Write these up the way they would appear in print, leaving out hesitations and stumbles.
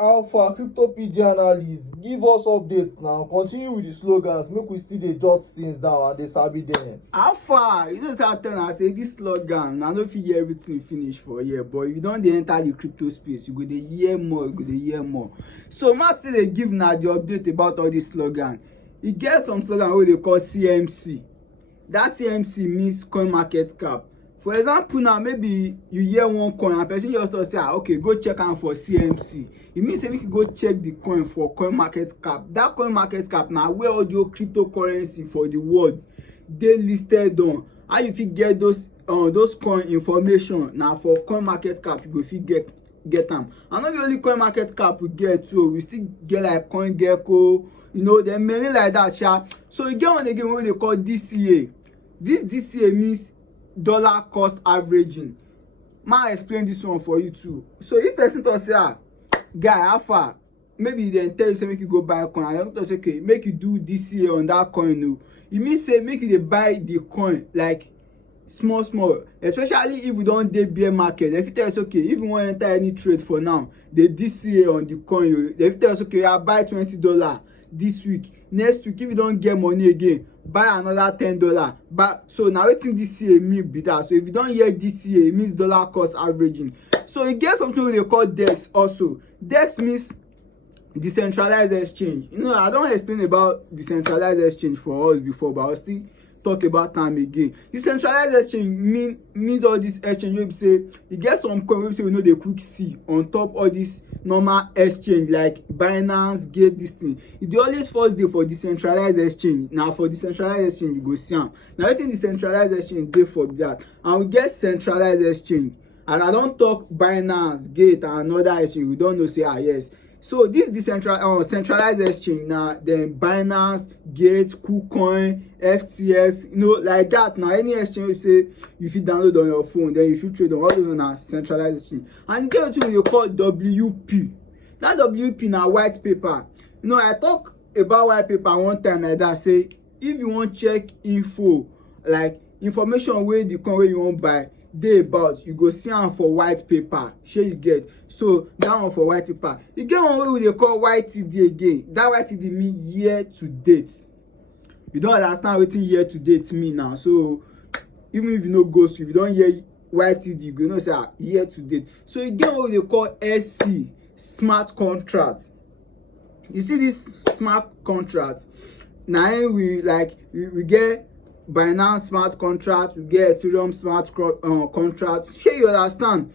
Alpha cryptopedia analyst, give us updates now. Continue with the slogans, make we still dey jot things down and dey sabi dem. Alpha, you know say I tell una say this slogan I no fit hear everything finish for here, but if you don dey enter the crypto space, you go dey hear more, you go dey hear more. So ma still dey give una the update about all this slogan. E get some slogan wey dey call CMC. That CMC means coin market cap. For example now, maybe you hear one coin and person just talk say okay, go check am for CMC. E mean say make you go check the coin for coin market cap. That coin market cap na where all the cryptocurrency for the world dey listed on. How you fit get those coin information na for coin market cap you go fit get am. And not be only coin market cap we get too, we still get like coin gecko, you know, there many like that sha. So e get one again wey they call DCA. This DCA means dollar cost averaging. Ma explain this one for you too. So if person talk say guy Alpha, maybe dem tell you say make you go buy coin, and you talk say okay, make you do DCA on that coin o. E mean say make you dey buy the coin like small, especially if we don dey bear market. Dem fit tell us okay, if you wan enter any trade for now, the DCA on the coin o. Dem fit tell us okay, buy $20 this week. Next week, if you don get money again, buy another $10. But so now wetin DCA mean be that. So if you don hear DCA, it means dollar cost averaging. So e get something wey they call DEX also. DEX means decentralized exchange. You know, I don explain about decentralized exchange for us before, but I'll still talk about am again. Decentralized exchange means all this exchange wey be say e get some coin wey be say we no dey quick see on top all this normal exchange like Binance, Gate, this thing. E dey always first dey for decentralized exchange. Na for decentralized exchange you go see am. Na wetin decentralized exchange dey for be that. And we get centralized exchange. As I don talk Binance, Gate and other exchange, we don know say yes. So this centralized exchange na dem Binance, Gate, KuCoin, FTX, you know, like that. Now any exchange say you fit download on your phone, then you fit trade on all those na centralized exchange. And e get wetin we dey call WP. That WP na white paper. You know, I talk about white paper one time like that, say if you wan check info, like information wey the coin wey you wan buy dey about, you go see am for white paper. Shey you get? So that one for white paper. E get one wey we dey call YTD again. That YTD mean year to date. You don understand wetin year to date mean now. So even if you no go school, if you don hear YTD, you go know say year to date. So e get what we dey call SC, smart contract. You see this smart contract, na we get Binance smart contract, we get Ethereum smart contract. Shey you understand?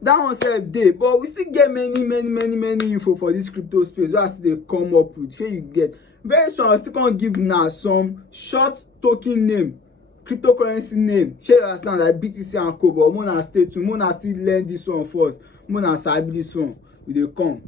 That one sef dey, but we still get many info for this crypto space wey I still dey come up with. Shey you get? Very soon I still come give una some short token name, cryptocurrency name. Shey you understand? Like BTC and Co. But una stay tuned, una still learn this one first, una sabi this one. We dey come.